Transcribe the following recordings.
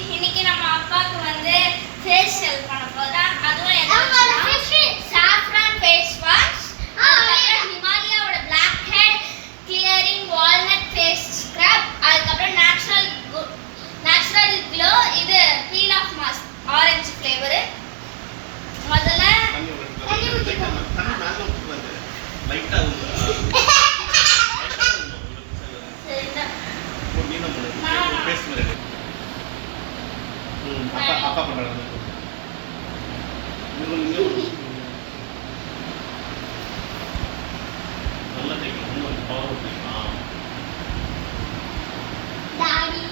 இன்னைக்கு நம்ம அப்பாக்கு வந்து ஃபேஷியல் பண்ண போறோம். அதுவும் என்னன்னா சாஃப்ரான் ஃபேஸ் வாஷ், அதுக்கப்புறம் ஹிமாலயாவோட blackhead clearing walnut face scrub, அதுக்கப்புறம் நேச்சுரல் க்ளோ இது peel off mask orange flavour. முதல்ல தண்ணி ஊத்திக்கோங்க. தண்ணி மேல ஊத்துறது லைட்டா ஊத்துங்க. சரிடா. ஒரு மீனா போடு. பேஸ்ட் மாதிரி. அப்பா பண்றாங்க. நல்லா தேய்க்கணும். இன்னும் பவர் ஊத்திக்கலாம். டாடி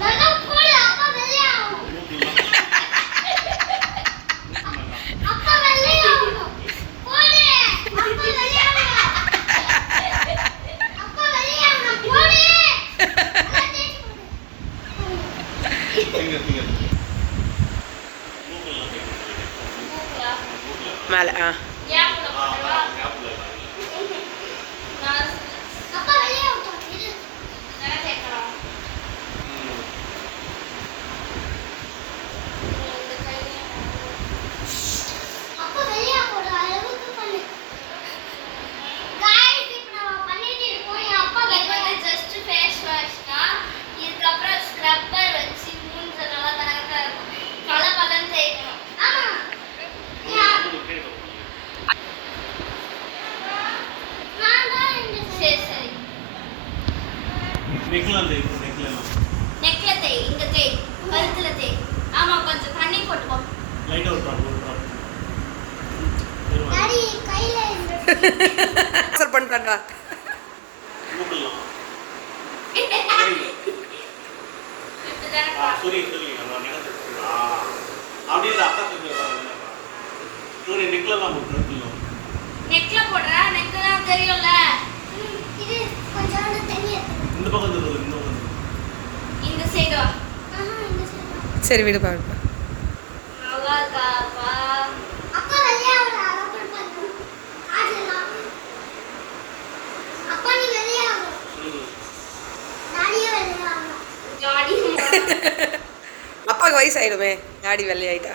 நல்லா போடு. அப்பா வெளிய ஆகும். அப்பா வெளிய ஆகும். போடு. அப்பா வெளிய ஆகும். அப்பா வெளிய ஆகும். போடு. நல்லா தேய்ச்சு போடு. finger மேல கேப்ல போடுவா. அப்பா வெளிய ஆகும். இது நல்லா தேய்க்கலாம். அப்பா வெளிய போடு. அளவுக்கு பண்ணு. गाइस இப்போ நாம பண்ணிட்டு இருக்கோம். என் அப்பா வந்து ஜஸ்ட் ஃபேஸ் வாஷ் தான். இதுக்கு அப்புறம் ஸ்க்ரப்பர் வச்சு மூஞ்ச நல்லா தரக்கா இருக்கும். கலபலன்னு தேய்க்கணும். ஆமா. சரி நெக்ல தேய், இங்க தேய், கழுத்துல தேய். ஆமா கொஞ்சம் தண்ணி போட்டுக்கோ. லைட்டா ஒரு ட்ராப். டாடி கையில ஆன்சர் பண்ணிட்டாங்க. மூக்கலாம். சூரிய நம்ம நினைச்சு அப்படியே அக்கா சொல்லுவாங்க. சூரிய நெக்லாம் போட்டுறோம். நெக்ல போடுறா. நெக்லாம் தெரியும்ல. இது கொஞ்சம் தண்ணி இந்த பக்கம் வருது. இந்த சைடு வா. இந்த சைடு. சரி விடு பாருங்க. நல்லா காப்பா. அப்பா வெளிய வர அளவுக்கு பண்ணு. ஆடலாம். அப்பா நீ வெளிய வா. டாடியே வெளிய வா. டாடி அப்பாக்கு வயசு ஆயிடுமே. டாடி வெள்ளை ஆயிட்டா.